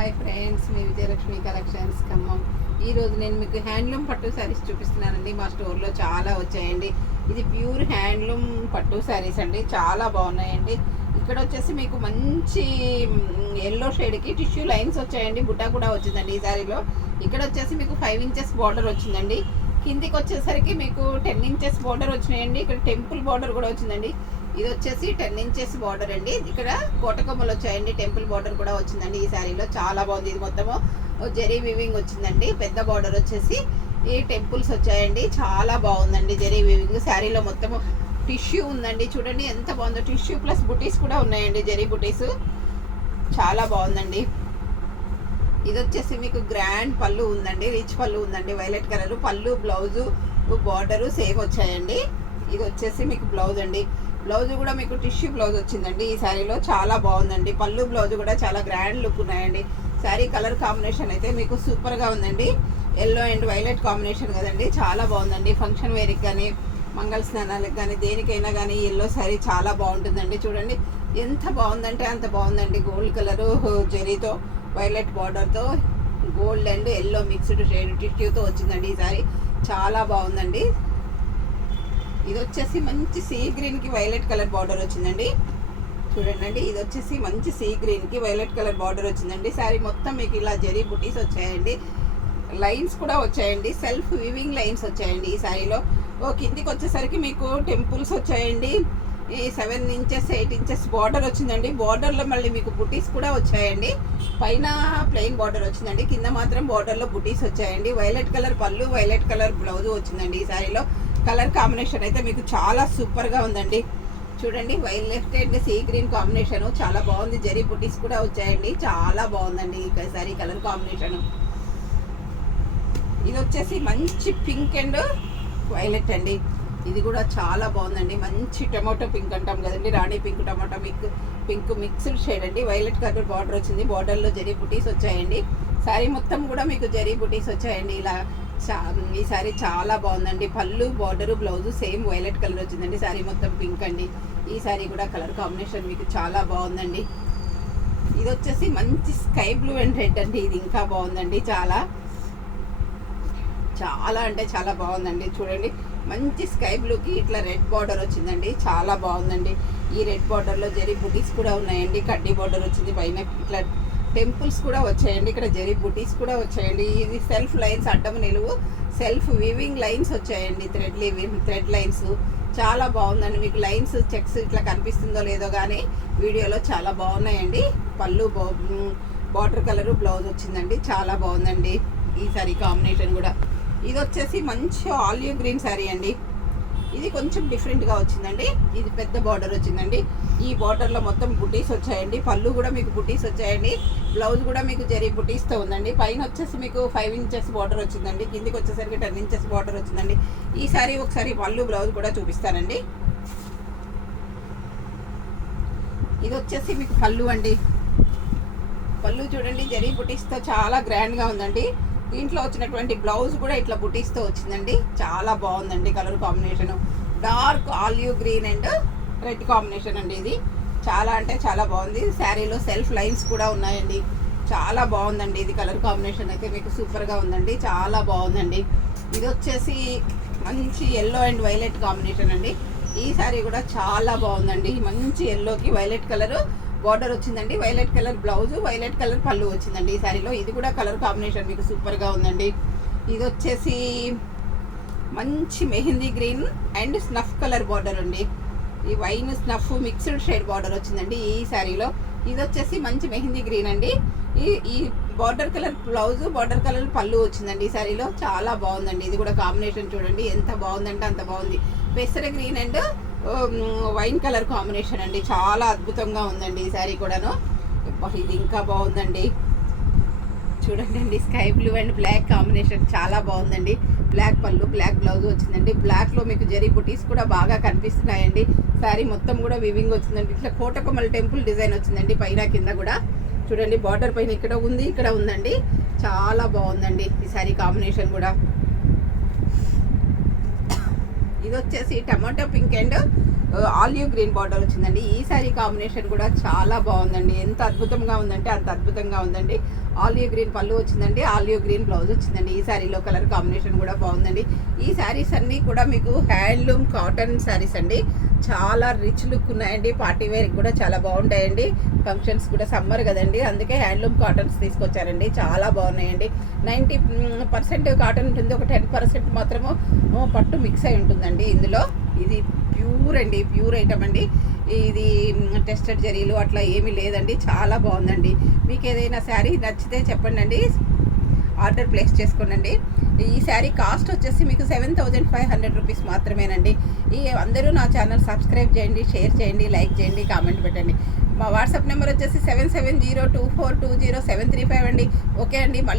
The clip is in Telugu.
హాయ్ ఫ్రెండ్స్, మీ విజయలక్ష్మి కలెక్షన్స్ ఖమ్మం. ఈరోజు నేను మీకు హ్యాండ్లూమ్ పట్టు శారీస్ చూపిస్తున్నానండి. మా స్టోర్లో చాలా వచ్చాయండి. ఇది ప్యూర్ హ్యాండ్లూమ్ పట్టు శారీస్ అండి, చాలా బాగున్నాయండి. ఇక్కడ వచ్చేసి మీకు మంచి ఎల్లో షేడ్కి టిష్యూ లైన్స్ వచ్చాయండి, బుట్ట కూడా వచ్చిందండి ఈ శారీలో. ఇక్కడ వచ్చేసి మీకు 5 ఇంచెస్ బార్డర్ వచ్చిందండి. కిందికి వచ్చేసరికి మీకు 10 ఇంచెస్ బార్డర్ వచ్చినాయండి. ఇక్కడ టెంపుల్ బార్డర్ కూడా వచ్చిందండి. ఇది వచ్చేసి 10 ఇంచెస్ బార్డర్ అండి. ఇక్కడ కోటకొమ్మలు వచ్చాయండి, టెంపుల్ బార్డర్ కూడా వచ్చిందండి ఈ శారీలో. చాలా బాగుంది. ఇది మొత్తము జెరీ వీవింగ్ వచ్చిందండి. పెద్ద బార్డర్ వచ్చేసి ఈ టెంపుల్స్ వచ్చాయండి. చాలా బాగుందండి జెరీ వీవింగ్. శారీలో మొత్తము టిష్యూ ఉందండి, చూడండి ఎంత బాగుందో. టిష్యూ ప్లస్ బుటీస్ కూడా ఉన్నాయండి, జెరీ బుటీస్. చాలా బాగుందండి. ఇది వచ్చేసి మీకు గ్రాండ్ పళ్ళు ఉందండి, రిచ్ పళ్ళు ఉందండి, వైలెట్ కలర్ పళ్ళు. బ్లౌజు బార్డరు సేమ్ వచ్చాయండి. ఇది వచ్చేసి మీకు బ్లౌజ్ అండి. బ్లౌజ్ కూడా మీకు టిష్యూ బ్లౌజ్ వచ్చిందండి ఈ శారీలో. చాలా బాగుందండి. పళ్ళు బ్లౌజ్ కూడా చాలా గ్రాండ్ లుక్ ఉన్నాయండి. శారీ కలర్ కాంబినేషన్ అయితే మీకు సూపర్గా ఉందండి. ఎల్లో అండ్ వైలెట్ కాంబినేషన్ కదండి, చాలా బాగుందండి. ఫంక్షన్ వేర్కి కానీ మంగళ స్నానాలకు కానీ దేనికైనా కానీ ఎల్లో శారీ చాలా బాగుంటుందండి. చూడండి ఎంత బాగుందంటే అంత బాగుందండి. గోల్డ్ కలరు జెరీతో వైలెట్ బార్డర్తో gold and yellow mixed shade టిష్యూతో వచ్చిందండి ఈ శారీ. చాలా బాగుందండి. ఇది వచ్చేసి మంచి సీ గ్రీన్కి వైలెట్ కలర్ బార్డర్ వచ్చిందండి. చూడండి, ఇది వచ్చేసి మంచి సీ గ్రీన్కి వైలెట్ కలర్ బార్డర్ వచ్చిందండి. శారీ మొత్తం మీకు ఇలా జరీ బుటీస్ వచ్చాయండి. లైన్స్ కూడా వచ్చాయండి, సెల్ఫ్ వీవింగ్ లైన్స్ వచ్చాయండి ఈ శారీలో. కిందికి వచ్చేసరికి మీకు టెంపుల్స్ వచ్చాయండి. ఈ 7 ఇంచెస్ 8 ఇంచెస్ బార్డర్ వచ్చిందండి. బార్డర్లో మళ్ళీ మీకు బుటీస్ కూడా వచ్చాయండి. పైన ప్లెయిన్ బార్డర్ వచ్చిందండి, కింద మాత్రం బార్డర్లో బుటీస్ వచ్చాయండి. వైలెట్ కలర్ పళ్ళు, వైలెట్ కలర్ బ్లౌజ్ వచ్చిందండి ఈ శారీలో. కలర్ కాంబినేషన్ అయితే మీకు చాలా సూపర్గా ఉందండి. చూడండి, violet and sea green combination చాలా బాగుంది. జరీ బుటీస్ కూడా వచ్చాయండి. చాలా బాగుందండి ఈ శారీ కలర్ కాంబినేషన్. ఇది వచ్చేసి మంచి పింక్ అండ్ వైలెట్ అండి. ఇది కూడా చాలా బాగుందండి. మంచి టమాటో పింక్ అంటాం కదండి, రాణి pink tomato pink mixed shade అండి. వైలెట్ కలర్ బార్డర్ వచ్చింది, బార్డర్లో జరీ బుటీస్ వచ్చాయండి. శారీ మొత్తం కూడా మీకు జరీ బుటీస్ వచ్చాయండి ఇలా. ఈ శారీ చాలా బాగుందండి. పళ్ళు border blouse same violet colour వచ్చిందండి. శారీ మొత్తం పింక్ అండి. ఈ శారీ కూడా కలర్ కాంబినేషన్ మీకు చాలా బాగుందండి. ఇది వచ్చేసి మంచి స్కై బ్లూ అండ్ రెడ్ అండి. ఇది ఇంకా బాగుందండి. చాలా అంటే చాలా బాగుందండి. చూడండి, మంచి స్కై బ్లూకి ఇట్లా రెడ్ బార్డర్ వచ్చిందండి. చాలా బాగుందండి. ఈ రెడ్ బార్డర్లో జరీ బుటీస్ కూడా ఉన్నాయండి. కడ్డీ బార్డర్ వచ్చింది, పైన ఇట్లా టెంపుల్స్ కూడా వచ్చాయండి. ఇక్కడ జరీ బుటీస్ కూడా వచ్చాయండి. ఇది సెల్ఫ్ లైన్స్, అడ్డం నిలువు సెల్ఫ్ వీవింగ్ లైన్స్ వచ్చాయండి. థ్రెడ్ లైన్స్ చాలా బాగుందండి. మీకు లైన్స్ చెక్స్ ఇట్లా కనిపిస్తుందో లేదో కానీ వీడియోలో చాలా బాగున్నాయండి. పళ్ళు బార్డర్ కలరు బ్లౌజ్ వచ్చిందండి. చాలా బాగుందండి ఈ శారీ కాంబినేషన్ కూడా. ఇది వచ్చేసి మంచి ఆలివ్ గ్రీన్ శారీ అండి. ఇది కొంచెం డిఫరెంట్గా వచ్చిందండి. ఇది పెద్ద బార్డర్ వచ్చిందండి. ఈ బార్డర్లో మొత్తం బుటీస్ వచ్చాయండి. పళ్ళు కూడా మీకు బుటీస్ వచ్చాయండి. బ్లౌజ్ కూడా మీకు జరీ బుటీస్తో ఉందండి. పైన వచ్చేసి మీకు 5 ఇంచెస్ బార్డర్ వచ్చిందండి. కిందికి వచ్చేసరికి 10 ఇంచెస్ బార్డర్ వచ్చిందండి. ఈ సారీ ఒకసారి పళ్ళు బ్లౌజ్ కూడా చూపిస్తానండి. ఇది వచ్చేసి మీకు పళ్ళు అండి. పళ్ళు చూడండి, జరీ బుటీస్తో చాలా గ్రాండ్గా ఉందండి. దీంట్లో వచ్చినటువంటి బ్లౌజ్ కూడా ఇట్లా బుటీస్తో వచ్చిందండి. చాలా బాగుందండి colour combination. Dark olive green and red combination అండి. ఇది చాలా అంటే చాలా బాగుంది. శారీలో సెల్ఫ్ లైన్స్ కూడా ఉన్నాయండి. చాలా బాగుందండి. ఇది కలర్ కాంబినేషన్ అయితే మీకు సూపర్గా ఉందండి. చాలా బాగుందండి. ఇది వచ్చేసి మంచి ఎల్లో అండ్ వైలెట్ కాంబినేషన్ అండి. ఈ శారీ కూడా చాలా బాగుందండి. మంచి ఎల్లోకి వైలెట్ కలర్ బార్డర్ వచ్చిందండి. Violet colour blouse, violet colour పళ్ళు వచ్చిందండి ఈ శారీలో. ఇది కూడా కలర్ కాంబినేషన్ మీకు సూపర్గా ఉందండి. ఇది వచ్చేసి మంచి mehndi green and snuff colour border అండి. ఈ wine snuff mixed shade border వచ్చిందండి ఈ శారీలో. ఇది వచ్చేసి మంచి మెహందీ గ్రీన్ అండి. ఈ border colour blouse, border colour పళ్ళు వచ్చిందండి ఈ శారీలో. చాలా బాగుందండి. ఇది కూడా కాంబినేషన్ చూడండి ఎంత బాగుందంటే అంత బాగుంది. పెసర green and wine colour combination అండి. చాలా అద్భుతంగా ఉందండి ఈ శారీ కూడాను. ఇది ఇంకా బాగుందండి. చూడండి, sky blue and black combination చాలా బాగుందండి. బ్లాక్ పళ్ళు, బ్లాక్ బ్లౌజ్ వచ్చిందండి. బ్లాక్లో మీకు జరీ బుటీస్ కూడా బాగా కనిపిస్తున్నాయండి. శారీ మొత్తం కూడా వివింగ్ వచ్చిందండి. ఇట్లా కోటకొమ్మల టెంపుల్ డిజైన్ వచ్చిందండి పైన కింద కూడా. చూడండి, బార్డర్ పైన ఇక్కడ ఉంది, ఇక్కడ ఉందండి. చాలా బాగుందండి ఈ శారీ కాంబినేషన్ కూడా. ఇది వచ్చేసి tomato pink and olive green border వచ్చిందండి. ఈ శారీ కాంబినేషన్ కూడా చాలా బాగుందండి. ఎంత అద్భుతంగా ఉందంటే అంత అద్భుతంగా ఉందండి. ఆలివ్ గ్రీన్ పళ్ళు వచ్చిందండి, ఆలివ్ గ్రీన్ బ్లౌజ్ వచ్చిందండి. ఈ శారీలో కలర్ కాంబినేషన్ కూడా బాగుందండి. ఈ శారీస్ అన్నీ కూడా మీకు హ్యాండ్లూమ్ కాటన్ శారీస్ అండి. చాలా రిచ్ లుక్ ఉన్నాయండి. పార్టీ వేర్కి కూడా చాలా బాగుంటాయండి. ఫంక్షన్స్ కూడా సమ్మర్ కదండి, అందుకే హ్యాండ్లూమ్ కాటన్స్ తీసుకొచ్చారండి. చాలా బాగున్నాయండి. 90% కాటన్ ఉంటుంది, ఒక 10% మాత్రము పట్టు మిక్స్ అయి ఉంటుందండి ఇందులో. ఇది ప్యూర్ అండి, ప్యూర్ ఐటమ్ అండి. ఇది టెస్టెడ్ జరీలు అట్లా ఏమీ లేదండి. చాలా బాగుందండి. మీకు ఏదైనా శారీ నచ్చితే చెప్పండి అండి, ఆర్డర్ ప్లేస్ చేసుకోండి. ఈ శారీ కాస్ట్ వచ్చేసి మీకు 7500 రూపీస్ మాత్రమేనండి. అందరూ నా ఛానల్ సబ్స్క్రైబ్ చేయండి, షేర్ చేయండి, లైక్ చేయండి, కామెంట్ పెట్టండి. మా వాట్సాప్ నెంబర్ వచ్చేసి 7702420735 అండి. ఓకే అండి. మళ్ళీ